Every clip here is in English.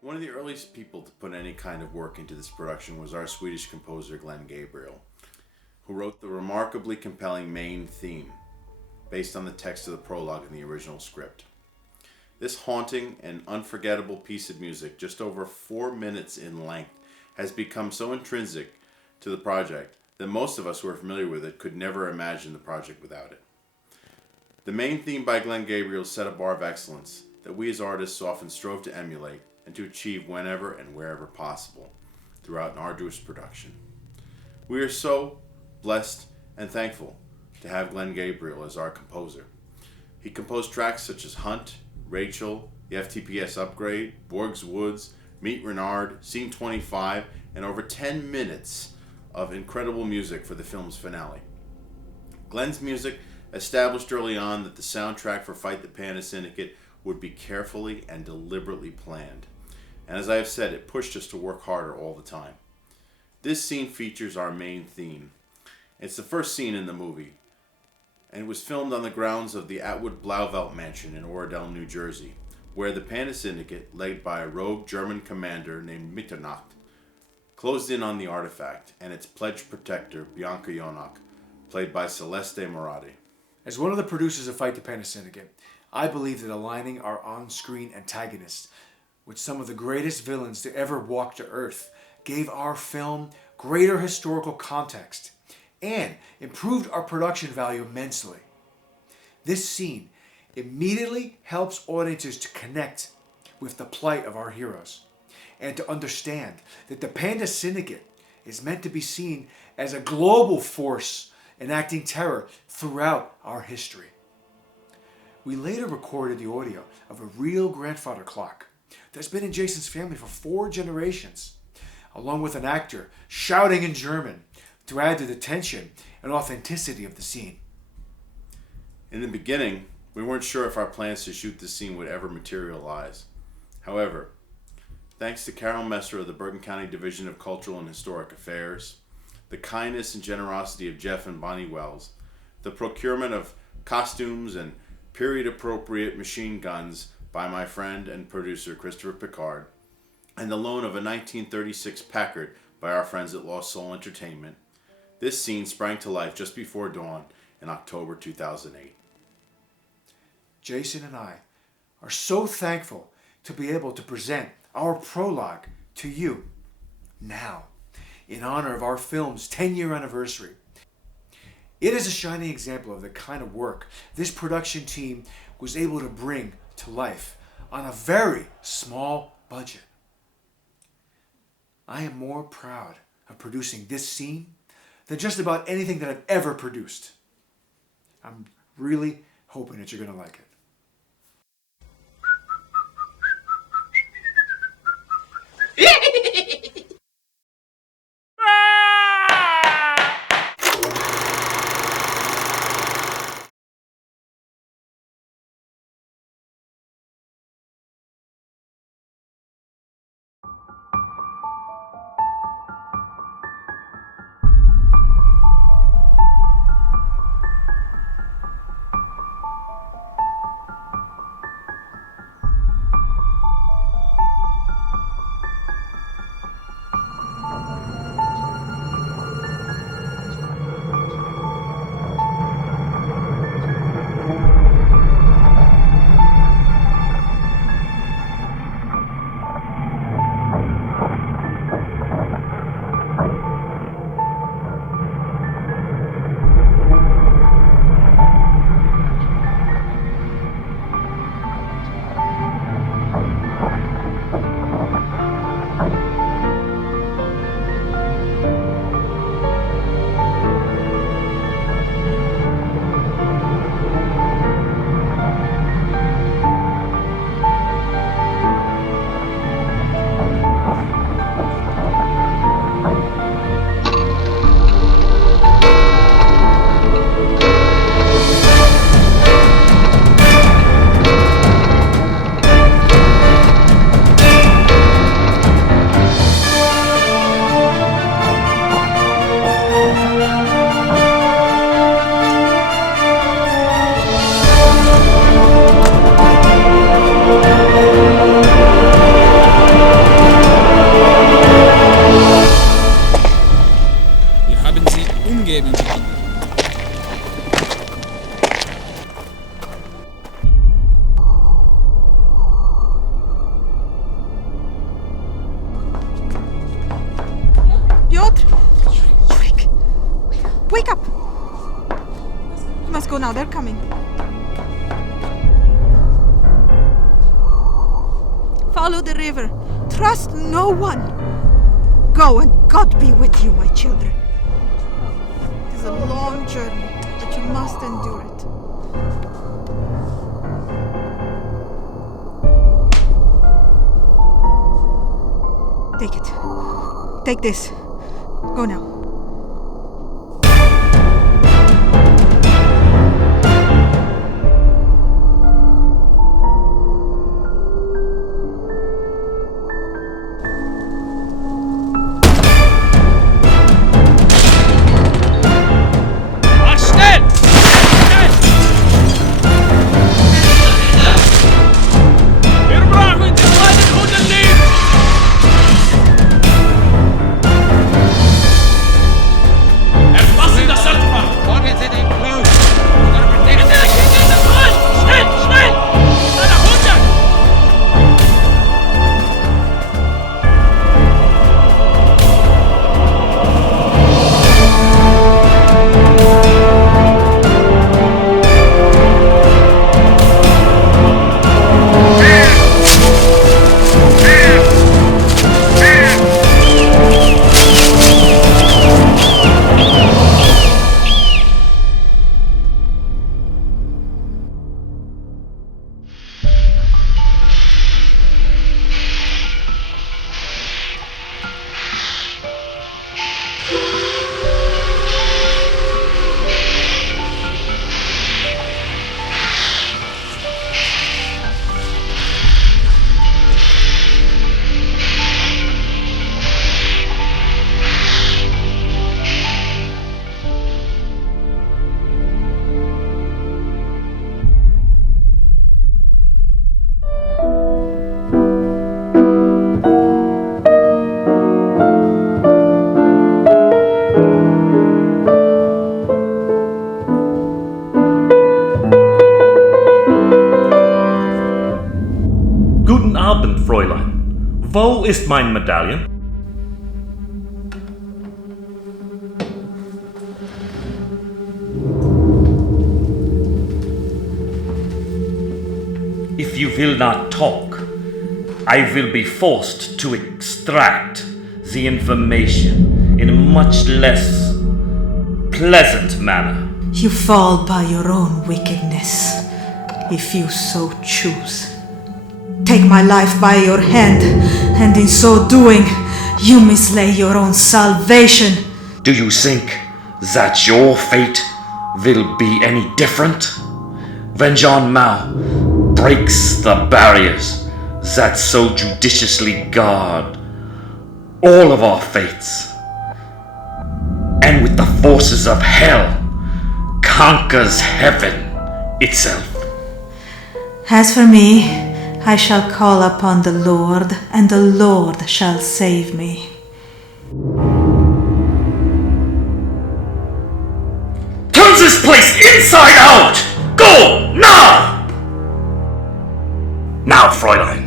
One of the earliest people to put any kind of work into this production was our Swedish composer Glen Gabriel, who wrote the remarkably compelling main theme, based on the text of the prologue in the original script. This haunting and unforgettable piece of music, just over 4 minutes in length, has become so intrinsic to the project that most of us who are familiar with it could never imagine the project without it. The main theme by Glen Gabriel set a bar of excellence that we as artists often strove to emulate and to achieve whenever and wherever possible throughout an arduous production. We are so blessed and thankful to have Glen Gabriel as our composer. He composed tracks such as Hunt, Rachel, the FTPS Upgrade, Borg's Woods, Meet Renard, Scene 25, and over 10 minutes of incredible music for the film's finale. Glen's music established early on that the soundtrack for Fight the Panda Syndicate would be carefully and deliberately planned. And as I have said, it pushed us to work harder all the time. This scene features our main theme. It's the first scene in the movie, and it was filmed on the grounds of the Atwood Blauvelt Mansion in Oradell, New Jersey, where the Panda Syndicate, led by a rogue German commander named Mitternacht, closed in on the artifact and its pledged protector, Bianca Jonak, played by Celeste Moratti. As one of the producers of Fight the Panda Syndicate, I believe that aligning our on-screen antagonists with some of the greatest villains to ever walk to Earth gave our film greater historical context and improved our production value immensely. This scene immediately helps audiences to connect with the plight of our heroes and to understand that the Panda Syndicate is meant to be seen as a global force enacting terror throughout our history. We later recorded the audio of a real grandfather clock that's been in Jason's family for 4 generations, along with an actor shouting in German to add to the tension and authenticity of the scene. In the beginning, we weren't sure if our plans to shoot this scene would ever materialize. However, thanks to Carol Messer of the Bergen County Division of Cultural and Historic Affairs, the kindness and generosity of Jeff and Bonnie Wells, the procurement of costumes and period-appropriate machine guns by my friend and producer Christopher Pickhardt, and the loan of a 1936 Packard by our friends at Lost Soul Entertainment, this scene sprang to life just before dawn in October 2008. Jason and I are so thankful to be able to present our prologue to you now, in honor of our film's 10-year anniversary. It is a shining example of the kind of work this production team was able to bring to life on a very small budget. I am more proud of producing this scene than just about anything that I've ever produced. I'm really hoping that you're going to like it. must go now. They're coming. Follow the river. Trust no one. Go, and God be with you, my children. It is a long journey, but you must endure it. Take it. Take this. Go now. Wo ist mein Medaillen? If you will not talk, I will be forced to extract the information in a much less pleasant manner. You fall by your own wickedness, if you so choose. Take my life by your hand, and in so doing, you mislay your own salvation. Do you think that your fate will be any different? When Jean Mao breaks the barriers that so judiciously guard all of our fates, and with the forces of hell conquers heaven itself. As for me, I shall call upon the Lord, and the Lord shall save me. Turn this place inside out! Go, now! Now, Fräulein.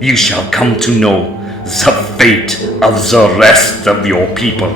You shall come to know the fate of the rest of your people.